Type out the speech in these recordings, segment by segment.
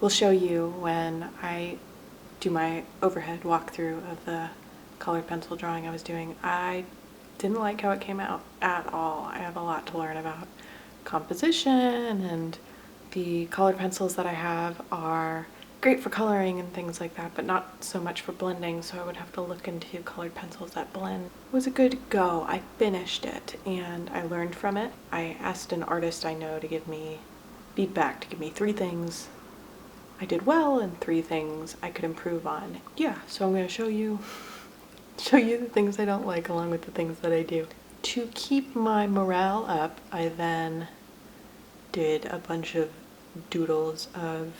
will show you when I do my overhead walkthrough of the colored pencil drawing I was doing. I didn't like how it came out at all. I have a lot to learn about composition, and the colored pencils that I have are great for coloring and things like that, but not so much for blending, so I would have to look into colored pencils that blend. It was a good go. I finished it and I learned from it. I asked an artist I know to give me feedback, to give me 3 things I did well and 3 things I could improve on. Yeah, so I'm going to show you the things I don't like along with the things that I do. To keep my morale up, I then did a bunch of doodles of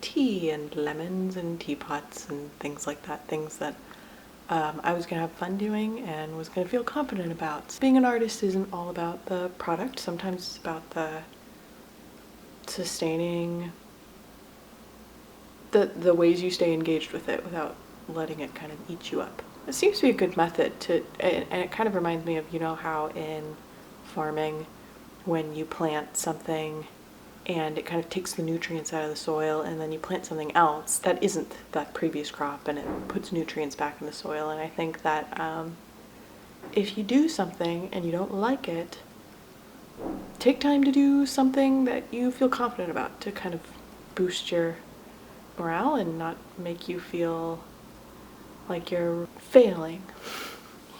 tea and lemons and teapots and things like that, things that I was gonna have fun doing and was gonna feel confident about. Being an artist isn't all about the product. Sometimes it's about the sustaining the ways you stay engaged with it without letting it kind of eat you up. It seems to be a good method to, and it kind of reminds me of, you know, how in farming when you plant something and it kind of takes the nutrients out of the soil, and then you plant something else that isn't that previous crop and it puts nutrients back in the soil. And I think that if you do something and you don't like it, take time to do something that you feel confident about to kind of boost your morale and not make you feel like you're failing.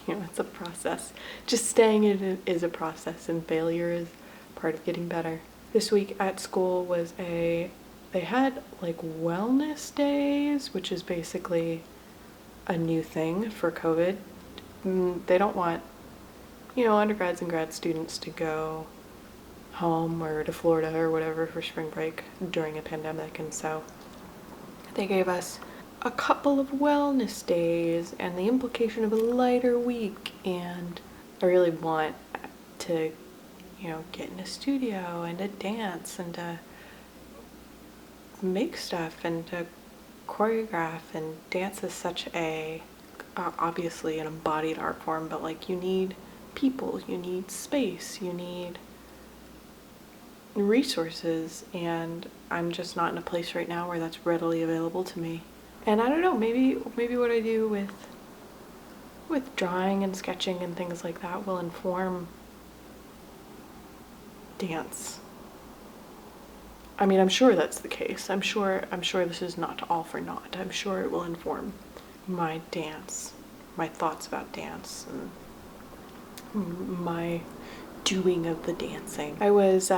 You know, it's a process. Just staying in it is a process, and failure is part of getting better. This week at school was they had like wellness days, which is basically a new thing for COVID. They don't want, you know, undergrads and grad students to go home or to Florida or whatever for spring break during a pandemic, and so they gave us a couple of wellness days and the implication of a lighter week, and I really want to, you know, get in a studio and to dance and to make stuff and to choreograph. And dance is such a obviously an embodied art form, but like you need people, you need space, you need resources, and I'm just not in a place right now where that's readily available to me. And I don't know, maybe what I do with drawing and sketching and things like that will inform dance. I mean, I'm sure that's the case. I'm sure this is not all for naught. I'm sure it will inform my dance, my thoughts about dance, and my doing of the dancing. I was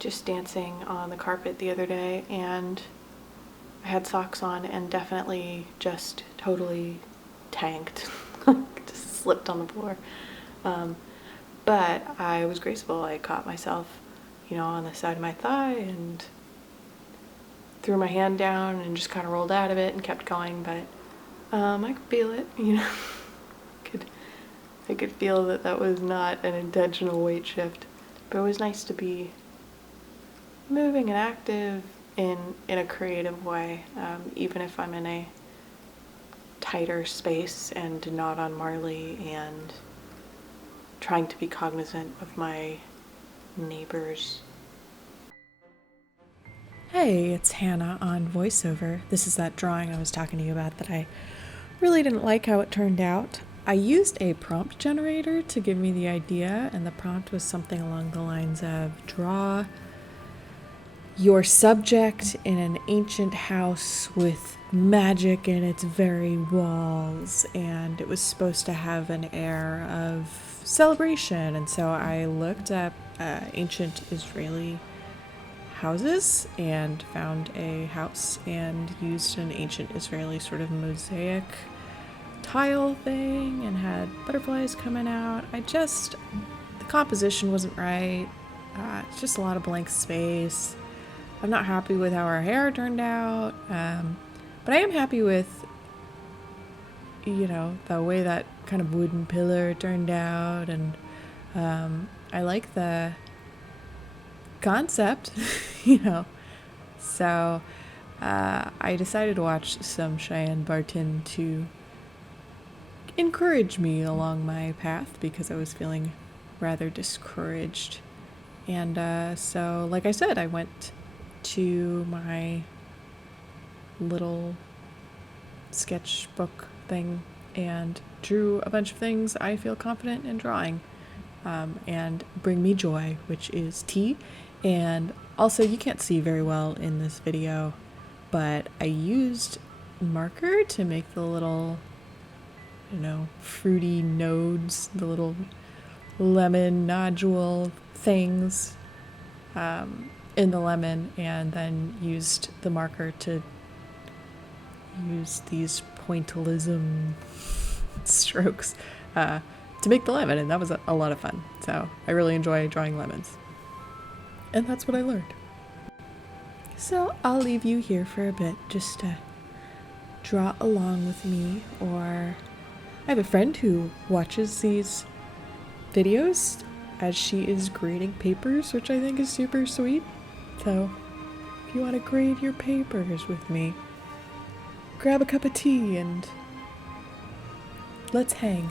just dancing on the carpet the other day, and I had socks on and definitely just totally tanked. Just slipped on the floor. But I was graceful. I caught myself, you know, on the side of my thigh and threw my hand down and just kind of rolled out of it and kept going. But I could feel it, you know. I could feel that was not an intentional weight shift. But it was nice to be moving and active in a creative way, even if I'm in a tighter space and not on Marley and trying to be cognizant of my neighbors. Hey, it's Hannah on voiceover. This is that drawing I was talking to you about that I really didn't like how it turned out. I used a prompt generator to give me the idea, and the prompt was something along the lines of draw your subject in an ancient house with magic in its very walls, and it was supposed to have an air of celebration. And so I looked up ancient Israeli houses and found a house and used an ancient Israeli sort of mosaic tile thing and had butterflies coming out. The composition wasn't right. It's just a lot of blank space. I'm not happy with how our hair turned out, but I am happy with, you know, the way that kind of wooden pillar turned out, and I like the concept, you know. So I decided to watch some Cheyenne Barton to encourage me along my path because I was feeling rather discouraged. And so, like I said, I went to my little sketchbook thing and drew a bunch of things I feel confident in drawing, and bring me joy, which is tea. And also, you can't see very well in this video, but I used marker to make the little, fruity nodes, the little lemon nodule things in the lemon, and then used the marker to use these pointillism strokes to make the lemon, and that was a lot of fun. So I really enjoy drawing lemons. And that's what I learned. So I'll leave you here for a bit just to draw along with me, or I have a friend who watches these videos as she is grading papers, which I think is super sweet. So if you want to grade your papers with me, grab a cup of tea and let's hang.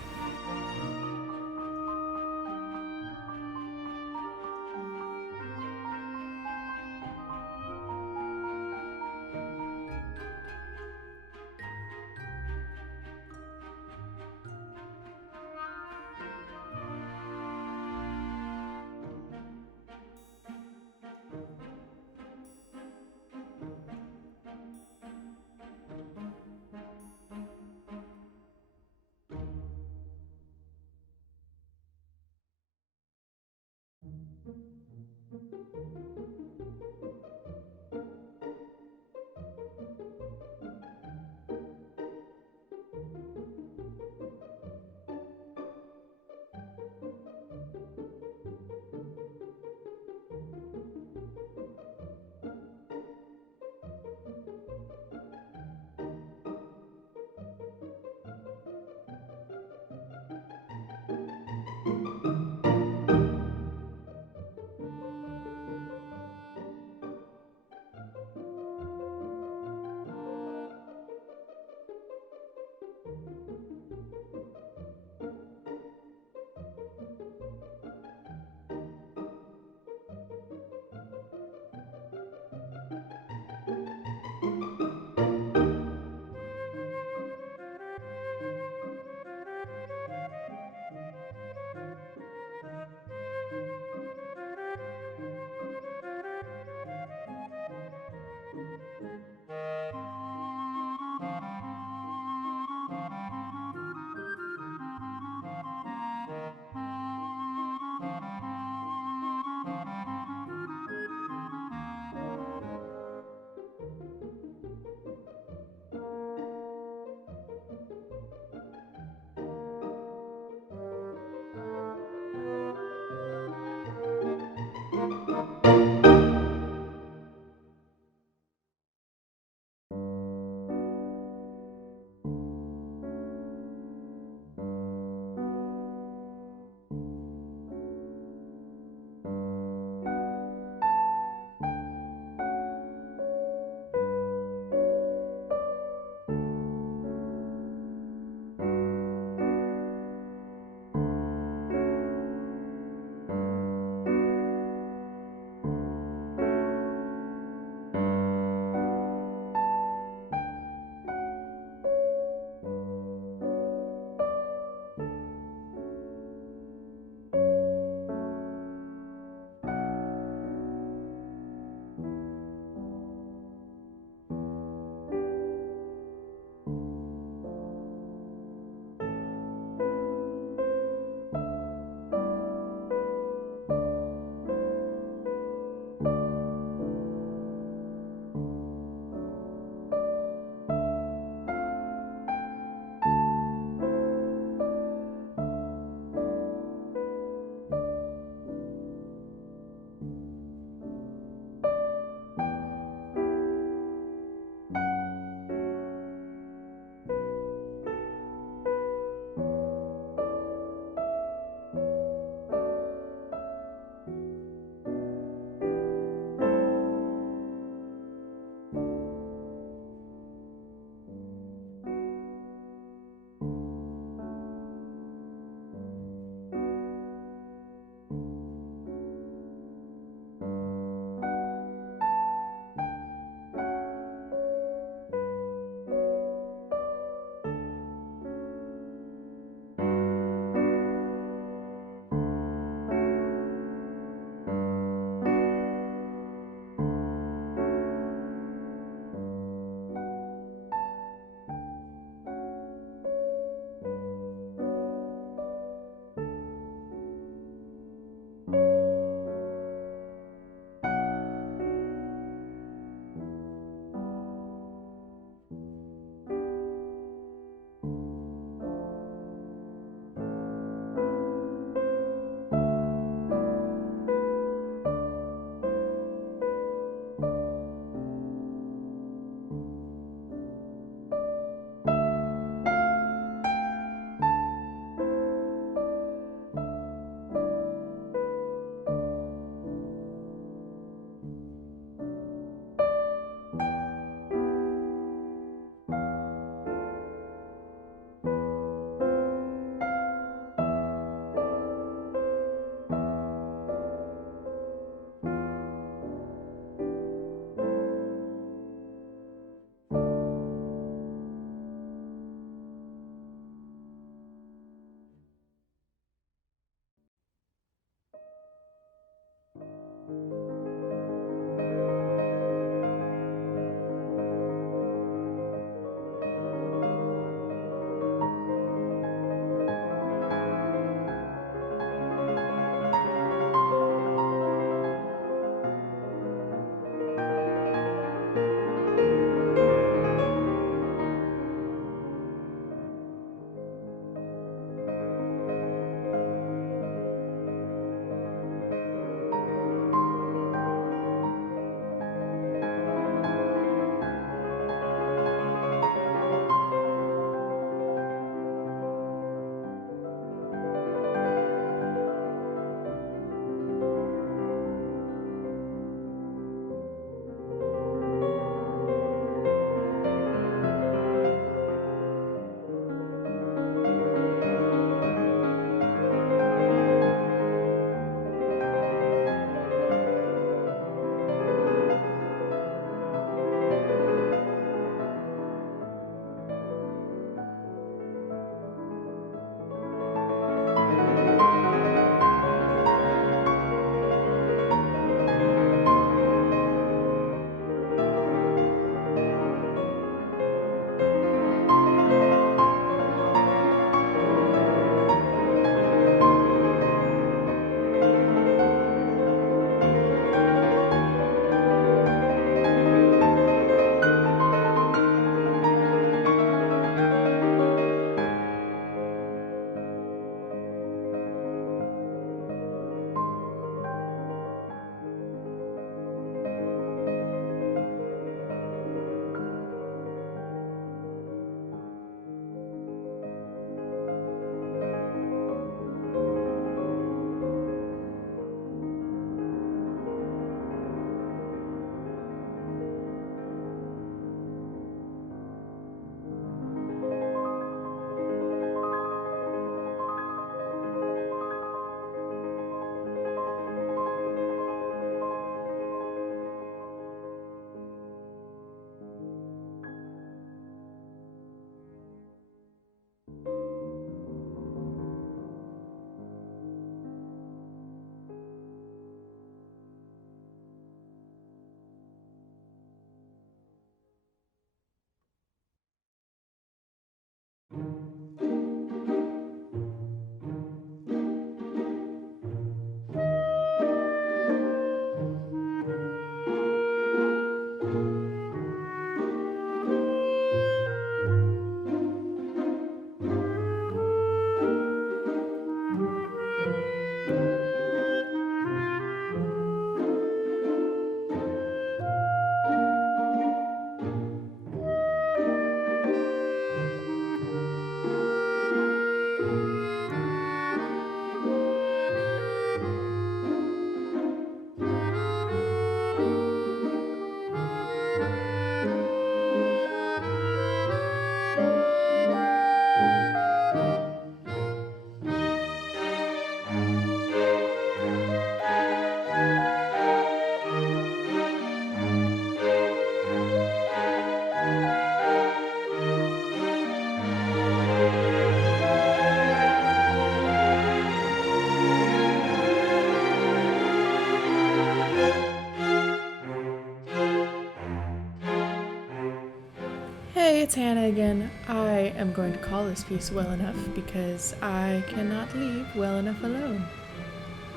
Hey, it's Hannah again. I am going to call this piece Well Enough because I cannot leave well enough alone.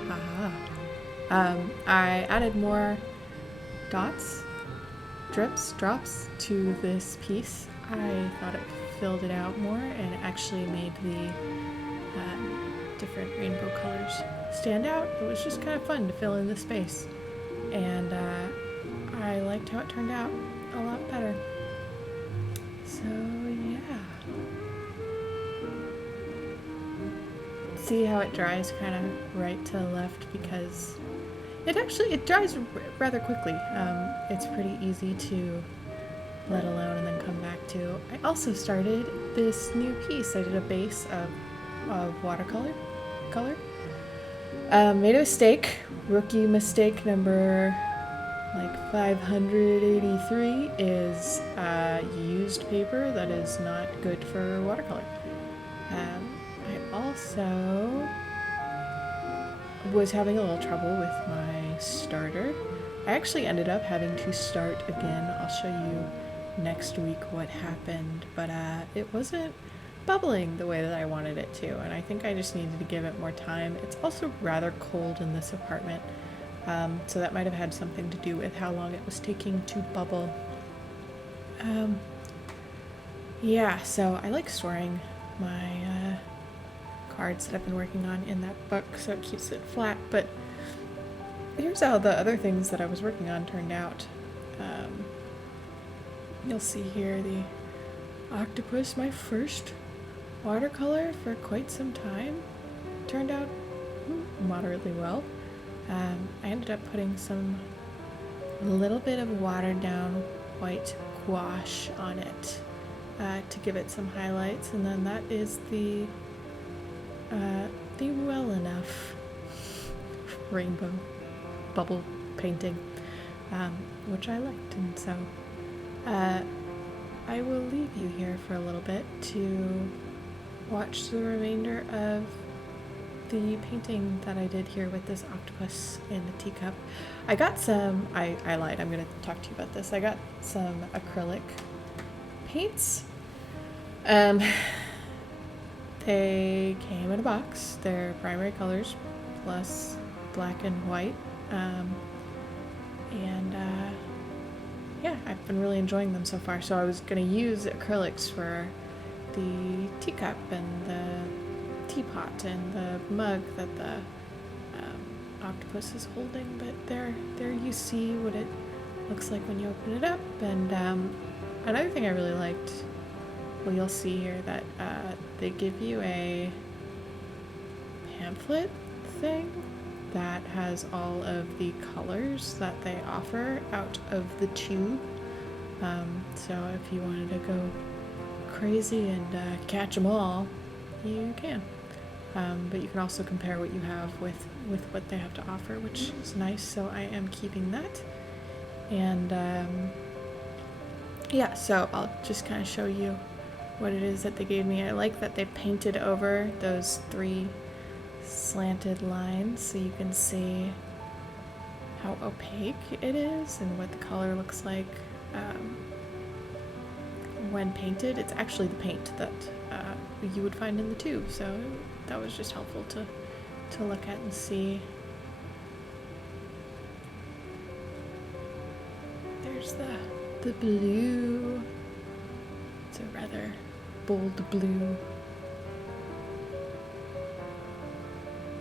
Haha. I added more dots, drips, drops to this piece. I thought it filled it out more and actually made the different rainbow colors stand out. It was just kind of fun to fill in the space. And I liked how it turned out a lot better. So yeah. See how it dries kind of right to left because it dries rather quickly. It's pretty easy to let alone and then come back to. I also started this new piece. I did a base of watercolor color. Made a mistake. Rookie mistake number 583 is used paper that is not good for watercolor. I also was having a little trouble with my starter. I actually ended up having to start again. I'll show you next week what happened, but it wasn't bubbling the way that I wanted it to, and I think I just needed to give it more time. It's also rather cold in this apartment. So that might have had something to do with how long it was taking to bubble. Yeah, so I like storing my cards that I've been working on in that book so it keeps it flat, but here's how the other things that I was working on turned out. You'll see here the octopus, my first watercolor for quite some time, turned out moderately well. I ended up putting a little bit of watered down white gouache on it to give it some highlights, and then that is the Well Enough rainbow bubble painting, which I liked, and so I will leave you here for a little bit to watch the remainder of the painting that I did here with this octopus in a teacup. I got some, I lied, I'm going to talk to you about this. I got some acrylic paints. They came in a box. They're primary colors plus black and white. Yeah, I've been really enjoying them so far. So I was going to use acrylics for the teacup and the teapot and the mug that the octopus is holding, but there you see what it looks like when you open it up. And another thing I really liked, well, you'll see here that they give you a pamphlet thing that has all of the colors that they offer out of the tube. So if you wanted to go crazy and catch them all, you can. But you can also compare what you have with what they have to offer, which is nice. So I am keeping that. And yeah, so I'll just kind of show you what it is that they gave me. I like that they painted over those 3 slanted lines so you can see how opaque it is and what the color looks like when painted. It's actually the paint that you would find in the tube, so that was just helpful to look at and see. There's the blue. It's a rather bold blue.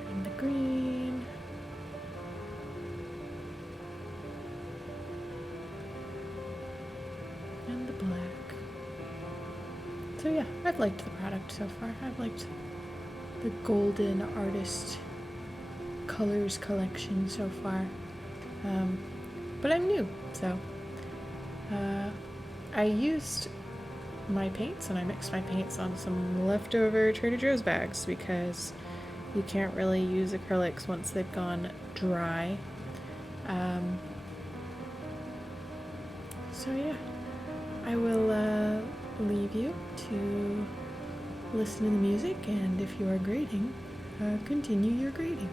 And the green. And the black. So yeah, I've liked the product so far. I've liked the Golden Artist Colors collection so far. But I'm new, so I used my paints and I mixed my paints on some leftover Trader Joe's bags because you can't really use acrylics once they've gone dry. So yeah, I will leave you to listen to the music, and if you are grading, continue your grading.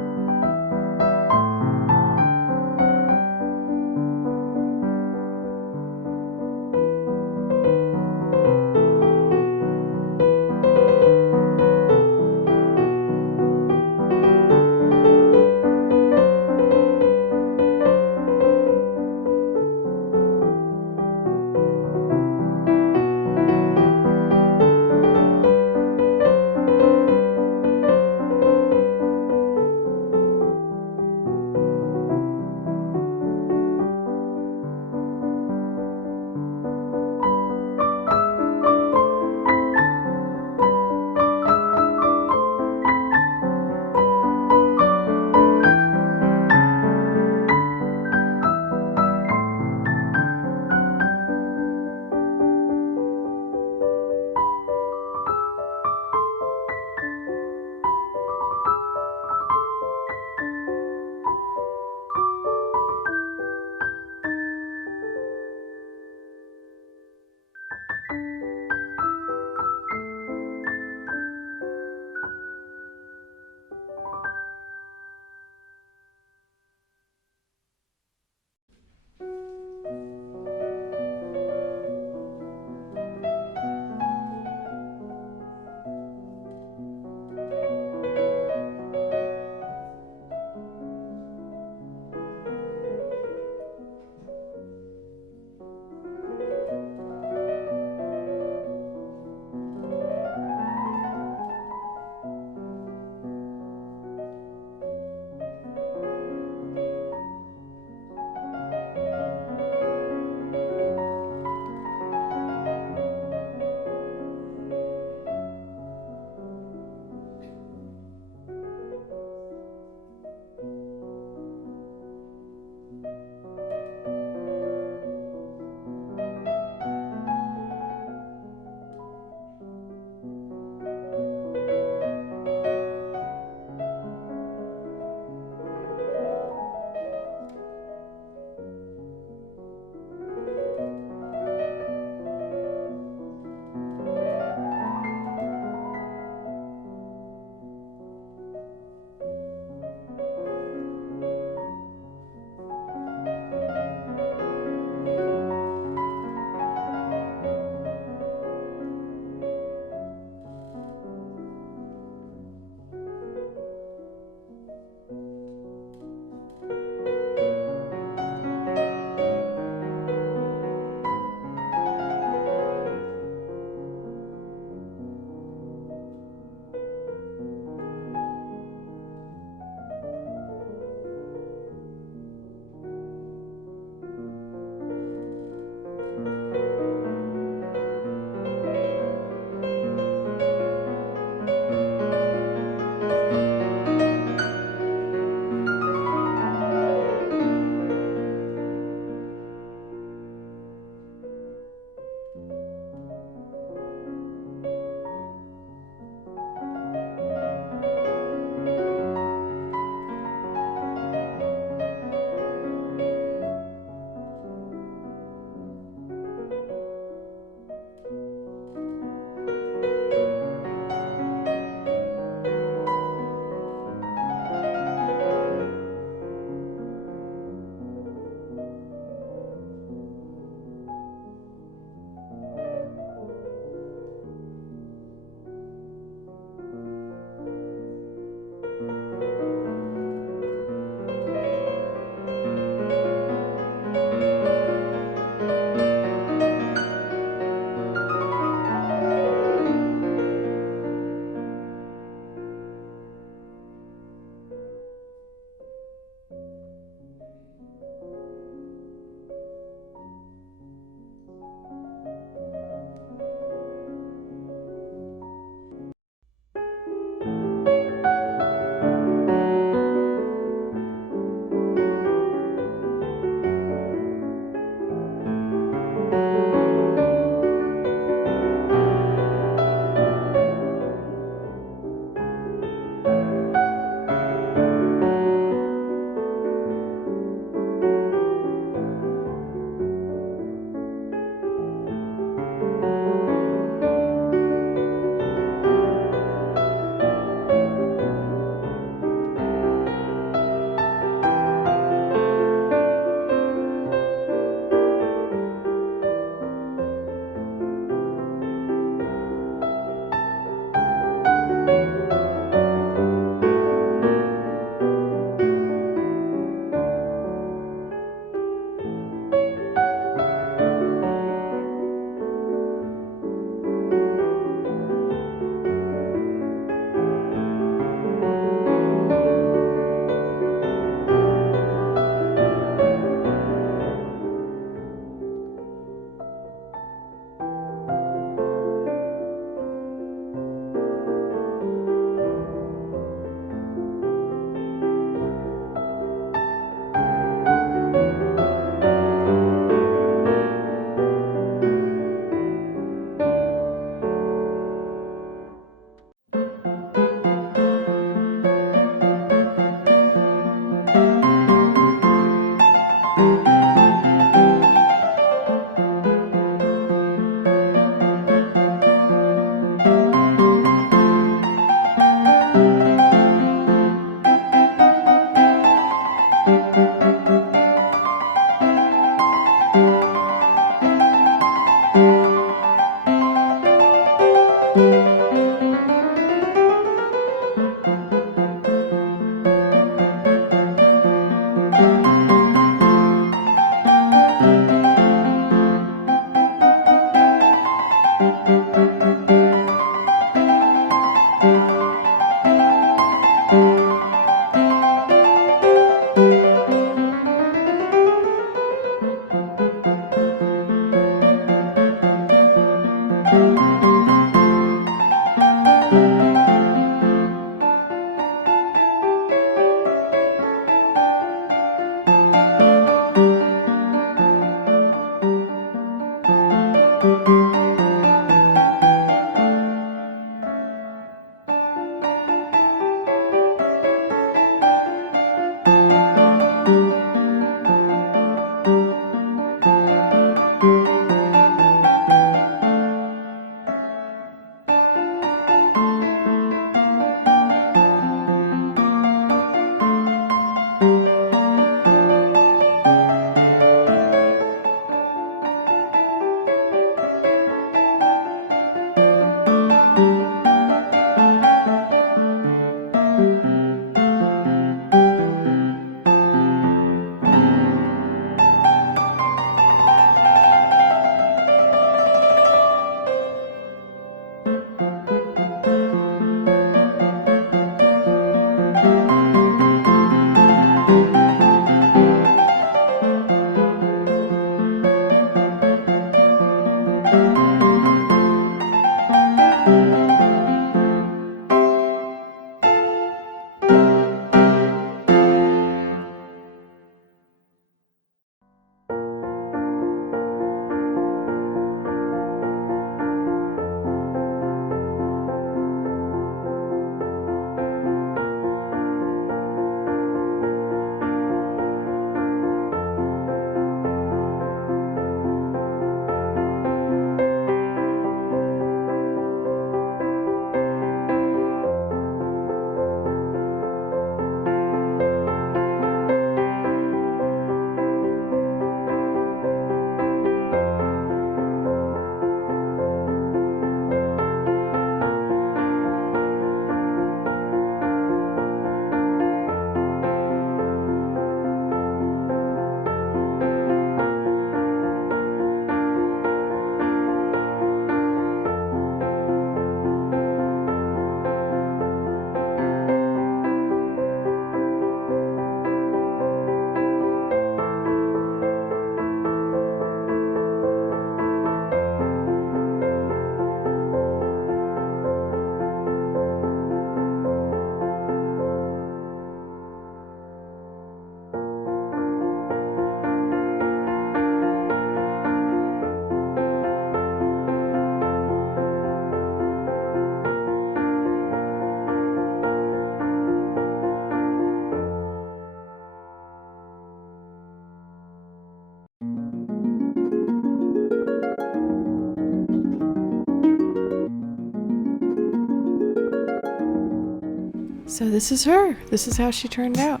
So this is her. This is how she turned out.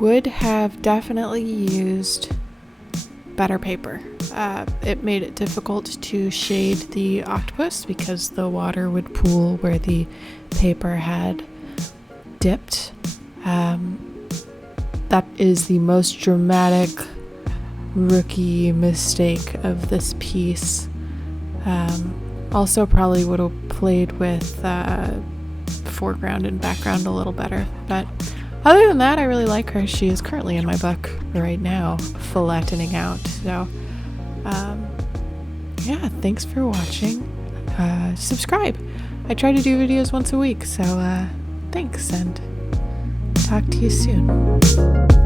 Would have definitely used better paper. It made it difficult to shade the octopus because the water would pool where the paper had dipped. That is the most dramatic rookie mistake of this piece. Also probably would have played with foreground and background a little better, but other than that, I really like her. She is currently in my book right now, flattening out. So yeah, thanks for watching. Subscribe. I try to do videos once a week, so thanks, and talk to you soon.